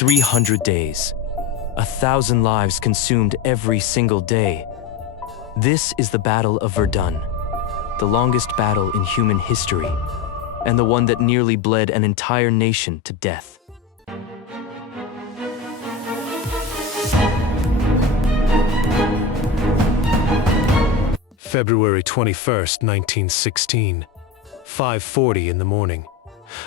300 days. 1,000 lives consumed every single day. This is the Battle of Verdun, the longest battle in human history, and the one that nearly bled an entire nation to death. February 21st, 1916, 5:40 in the morning.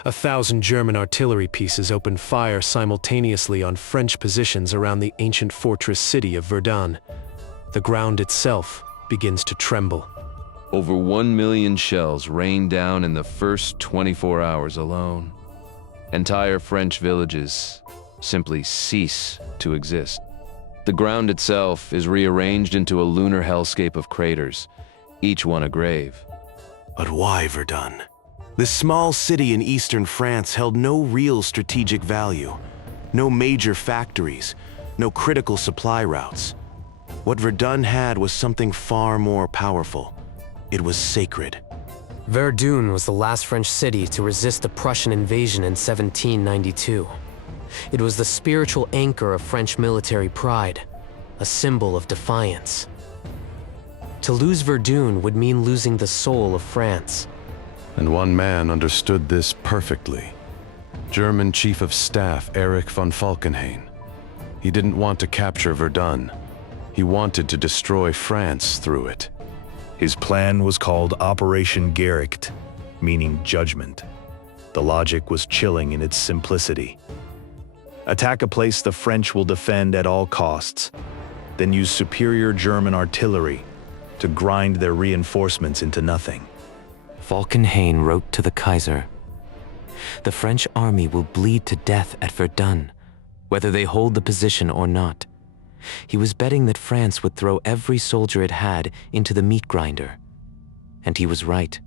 1,000 German artillery pieces opened fire simultaneously on French positions around the ancient fortress city of Verdun. The ground itself begins to tremble. Over 1 million shells rained down in the first 24 hours alone. Entire French villages simply cease to exist. The ground itself is rearranged into a lunar hellscape of craters, each one a grave. But why Verdun? This small city in eastern France held no real strategic value, no major factories, no critical supply routes. What Verdun had was something far more powerful. It was sacred. Verdun was the last French city to resist the Prussian invasion in 1792. It was the spiritual anchor of French military pride, a symbol of defiance. To lose Verdun would mean losing the soul of France. And one man understood this perfectly. German Chief of Staff Erich von Falkenhayn. He didn't want to capture Verdun. He wanted to destroy France through it. His plan was called Operation Gericht, meaning judgment. The logic was chilling in its simplicity. Attack a place the French will defend at all costs, then use superior German artillery to grind their reinforcements into nothing. Falkenhayn wrote to the Kaiser, "The French army will bleed to death at Verdun, whether they hold the position or not." He was betting that France would throw every soldier it had into the meat grinder. And he was right.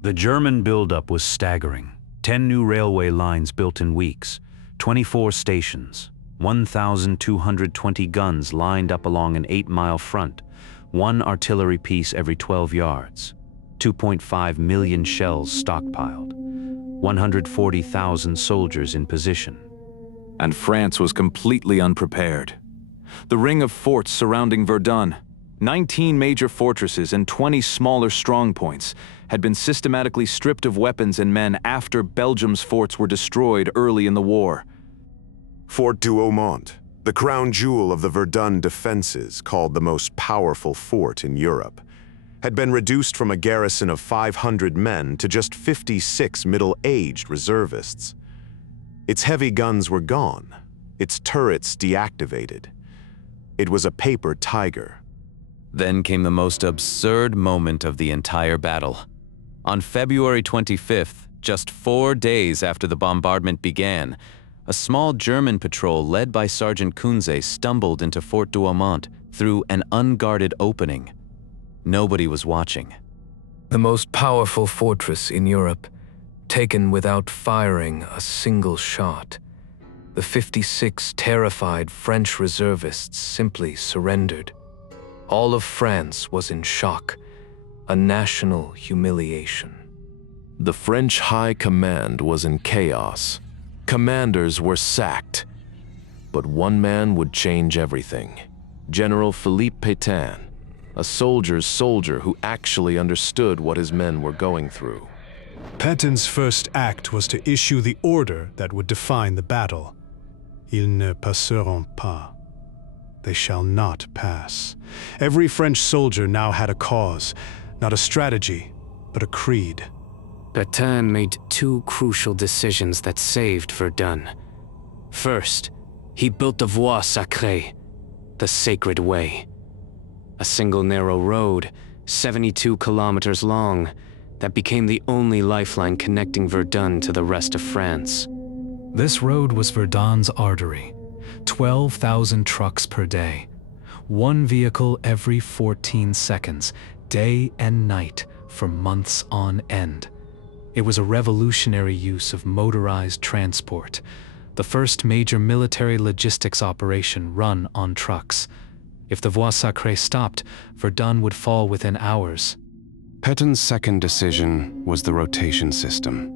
The German buildup was staggering. 10 new railway lines built in weeks, 24 stations, 1,220 guns lined up along an 8-mile front, 1 artillery piece every 12 yards, 2.5 million shells stockpiled, 140,000 soldiers in position. And France was completely unprepared. The ring of forts surrounding Verdun, 19 major fortresses and 20 smaller strongpoints, had been systematically stripped of weapons and men after Belgium's forts were destroyed early in the war. Fort Douaumont, the crown jewel of the Verdun defenses, called the most powerful fort in Europe, had been reduced from a garrison of 500 men to just 56 middle-aged reservists. Its heavy guns were gone, its turrets deactivated. It was a paper tiger. Then came the most absurd moment of the entire battle. On February 25th, just 4 days after the bombardment began, a small German patrol led by Sergeant Kunze stumbled into Fort Douaumont through an unguarded opening. Nobody was watching. The most powerful fortress in Europe, taken without firing a single shot. The 56 terrified French reservists simply surrendered. All of France was in shock, a national humiliation. The French High Command was in chaos. Commanders were sacked. But one man would change everything. General Philippe Pétain, a soldier's soldier who actually understood what his men were going through. Pétain's first act was to issue the order that would define the battle. Ils ne passeront pas. They shall not pass. Every French soldier now had a cause, not a strategy, but a creed. Pétain made 2 crucial decisions that saved Verdun. First, he built the Voie Sacrée, the sacred way. A single narrow road, 72 kilometers long, that became the only lifeline connecting Verdun to the rest of France. This road was Verdun's artery. 12,000 trucks per day. 1 vehicle every 14 seconds, day and night, for months on end. It was a revolutionary use of motorized transport, the first major military logistics operation run on trucks. If the Voie Sacrée stopped, Verdun would fall within hours. Pétain's second decision was the rotation system.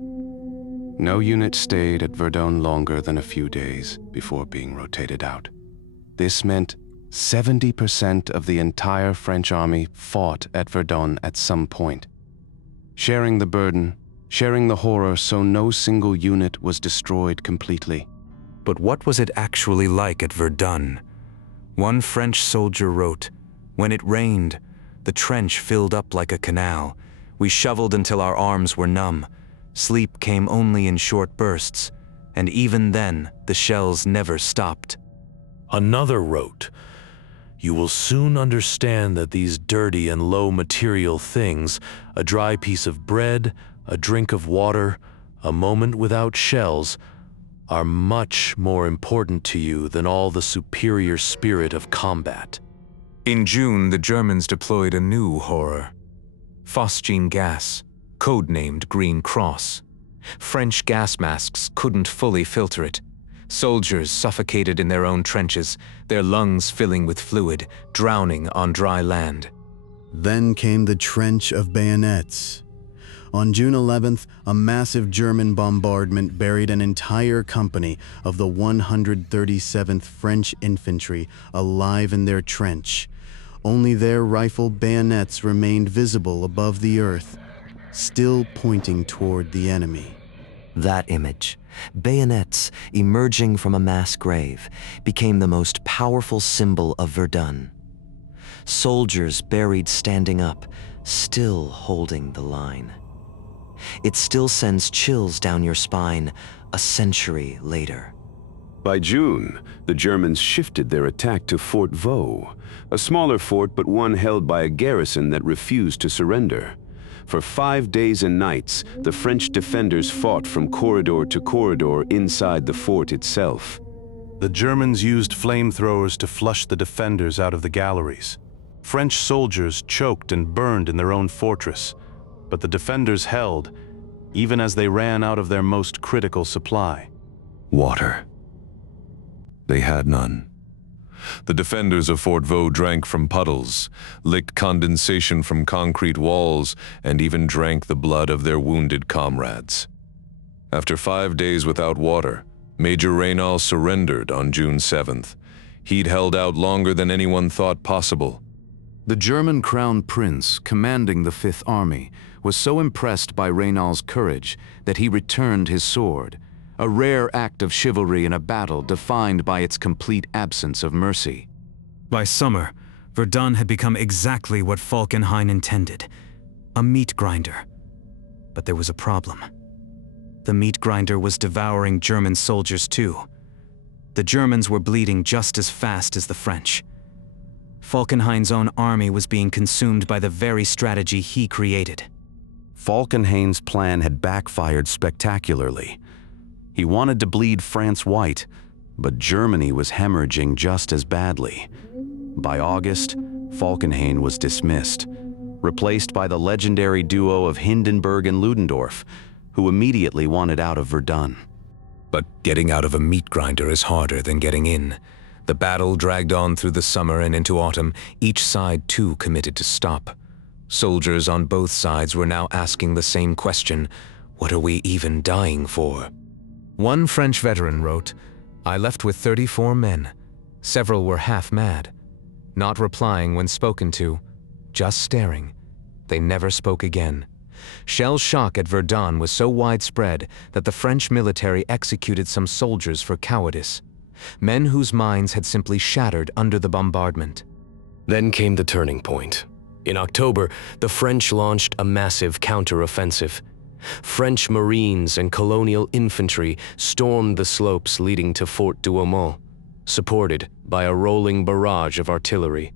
No unit stayed at Verdun longer than a few days before being rotated out. This meant 70% of the entire French army fought at Verdun at some point, sharing the burden, sharing the horror so no single unit was destroyed completely. But what was it actually like at Verdun? One French soldier wrote, "When it rained, the trench filled up like a canal. We shoveled until our arms were numb. Sleep came only in short bursts, and even then, the shells never stopped." Another wrote, "You will soon understand that these dirty and low material things, a dry piece of bread, a drink of water, a moment without shells, are much more important to you than all the superior spirit of combat." In June, the Germans deployed a new horror. Phosgene gas, codenamed Green Cross. French gas masks couldn't fully filter it. Soldiers suffocated in their own trenches, their lungs filling with fluid, drowning on dry land. Then came the Trench of Bayonets. On June 11th, a massive German bombardment buried an entire company of the 137th French Infantry alive in their trench. Only their rifle bayonets remained visible above the earth, still pointing toward the enemy. That image, bayonets emerging from a mass grave, became the most powerful symbol of Verdun. Soldiers buried standing up, still holding the line. It still sends chills down your spine a century later. By June, the Germans shifted their attack to Fort Vaux, a smaller fort but one held by a garrison that refused to surrender. For 5 days and nights, the French defenders fought from corridor to corridor inside the fort itself. The Germans used flamethrowers to flush the defenders out of the galleries. French soldiers choked and burned in their own fortress, but the defenders held, even as they ran out of their most critical supply. Water. They had none. The defenders of Fort Vaux drank from puddles, licked condensation from concrete walls, and even drank the blood of their wounded comrades. After 5 days without water, Major Raynal surrendered on June 7th. He'd held out longer than anyone thought possible. The German Crown Prince, commanding the Fifth Army, was so impressed by Raynal's courage that he returned his sword, a rare act of chivalry in a battle defined by its complete absence of mercy. By summer, Verdun had become exactly what Falkenhayn intended, a meat grinder. But there was a problem. The meat grinder was devouring German soldiers too. The Germans were bleeding just as fast as the French. Falkenhayn's own army was being consumed by the very strategy he created. Falkenhayn's plan had backfired spectacularly. He wanted to bleed France white, but Germany was hemorrhaging just as badly. By August, Falkenhayn was dismissed, replaced by the legendary duo of Hindenburg and Ludendorff, who immediately wanted out of Verdun. But getting out of a meat grinder is harder than getting in. The battle dragged on through the summer and into autumn, each side too committed to stop. Soldiers on both sides were now asking the same question: what are we even dying for? One French veteran wrote, "I left with 34 men. Several were half mad, not replying when spoken to, just staring. They never spoke again." Shell shock at Verdun was so widespread that the French military executed some soldiers for cowardice, men whose minds had simply shattered under the bombardment. Then came the turning point. In October, the French launched a massive counter-offensive. French Marines and colonial infantry stormed the slopes leading to Fort Douaumont, supported by a rolling barrage of artillery.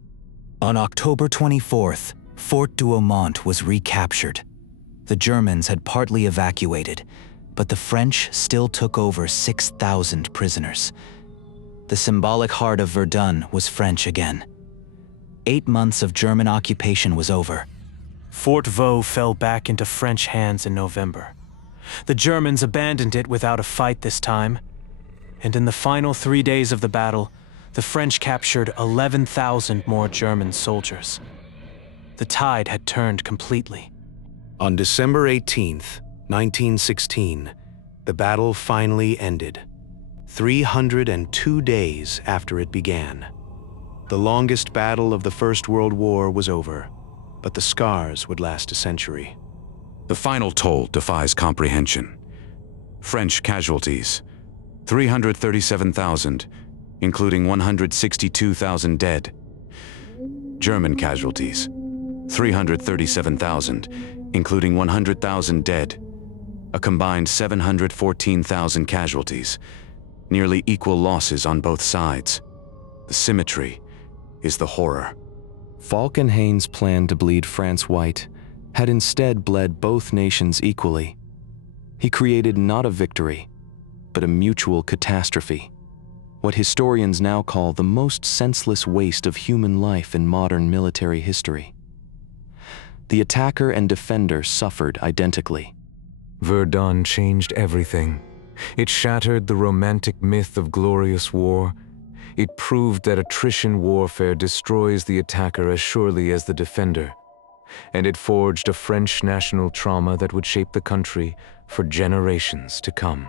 On October 24th, Fort Douaumont was recaptured. The Germans had partly evacuated, but the French still took over 6,000 prisoners. The symbolic heart of Verdun was French again. 8 months of German occupation was over. Fort Vaux fell back into French hands in November. The Germans abandoned it without a fight this time, and in the final 3 days of the battle, the French captured 11,000 more German soldiers. The tide had turned completely. On December 18th, 1916, The battle finally ended, 302 days after it began. The longest battle of the First World War was over, but the scars would last a century. The final toll defies comprehension. French casualties, 337,000, including 162,000 dead. German casualties, 337,000, including 100,000 dead. A combined 714,000 casualties, nearly equal losses on both sides. The symmetry is the horror. Falkenhayn's plan to bleed France white had instead bled both nations equally. He created not a victory, but a mutual catastrophe, what historians now call the most senseless waste of human life in modern military history. The attacker and defender suffered identically. Verdun changed everything. It shattered the romantic myth of glorious war. It proved that attrition warfare destroys the attacker as surely as the defender. And it forged a French national trauma that would shape the country for generations to come.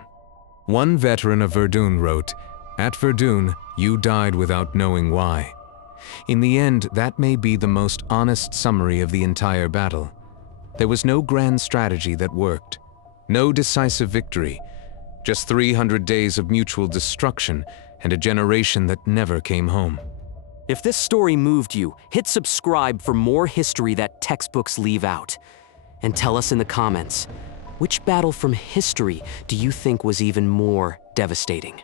One veteran of Verdun wrote, "At Verdun, you died without knowing why." In the end, that may be the most honest summary of the entire battle. There was no grand strategy that worked, no decisive victory, just 300 days of mutual destruction and a generation that never came home. If this story moved you, hit subscribe for more history that textbooks leave out. And tell us in the comments, which battle from history do you think was even more devastating?